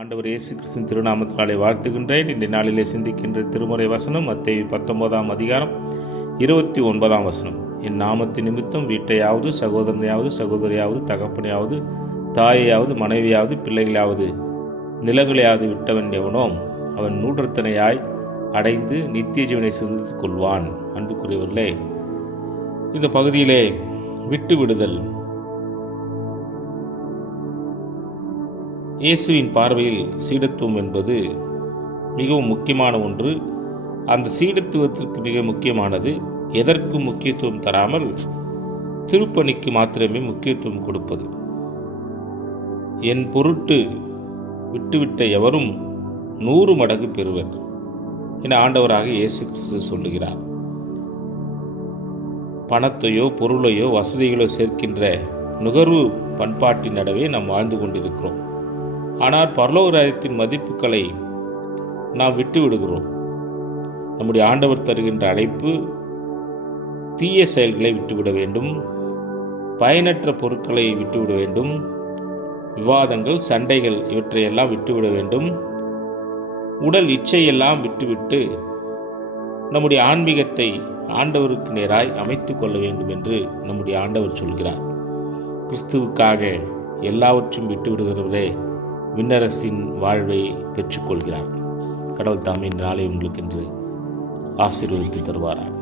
ஆண்டவர் இயேசு கிறிஸ்துவின் திருநாமத்தினாலே வாழ்த்துகின்றேன். இன்றைய நாளிலே சிந்திக்கின்ற திருமுறை வசனம் மத்தேயு 19 அதிகாரம் 29 வசனம். என் நாமத்தின் நிமித்தம் வீட்டையாவது சகோதரனையாவது சகோதரியாவது தகப்பனையாவது தாயையாவது மனைவியாவது பிள்ளைகளாவது நிலங்களையாவது விட்டவன் எவனோ அவன் நூற்றுத்தனையாய் அடைந்து நித்திய ஜீவனை சுதந்தித்துக் கொள்வான். அன்புக்குரியவர்களே, இந்த பகுதியிலே விட்டு விடுதல் இயேசுவின் பார்வையில் சீடத்துவம் என்பது மிகவும் முக்கியமான ஒன்று. அந்த சீடத்துவத்திற்கு மிக முக்கியமானது எதற்கும் முக்கியத்துவம் தராமல் திருப்பணிக்கு மாத்திரமே முக்கியத்துவம் கொடுப்பது. என் பொருட்டு விட்டுவிட்ட எவரும் 100 மடங்கு பெறுவர் என ஆண்டவராக இயேசு கிறிஸ்து சொல்லுகிறார். பணத்தையோ பொருளையோ வசதிகளோ சேர்க்கின்ற நுகர்வு பண்பாட்டின் நடுவே நாம் வாழ்ந்து கொண்டிருக்கிறோம். ஆனால் பரலோக ராஜ்யத்தின் மதிப்புகளை நாம் விட்டு விடுகிறோம். நம்முடைய ஆண்டவர் தருகின்ற அழைப்பு தீய செயல்களை விட்டுவிட வேண்டும், பயனற்ற பொருட்களை விட்டுவிட வேண்டும், விவாதங்கள் சண்டைகள் இவற்றையெல்லாம் விட்டுவிட வேண்டும், உடல் இச்சையெல்லாம் விட்டுவிட்டு நம்முடைய ஆன்மீகத்தை ஆண்டவருக்கு நேராய் அமைத்து கொள்ள வேண்டும் என்று நம்முடைய ஆண்டவர் சொல்கிறார். கிறிஸ்துவுக்காக எல்லாவற்றையும் விட்டுவிடுகிறவரே விண்ணரசின் வாழ்வை பெற்றுக்கொள்கிறார். கடவுள் தாமே இந்த நாளை உங்களுக்கு என்று ஆசீர்வதித்து தருவாராக.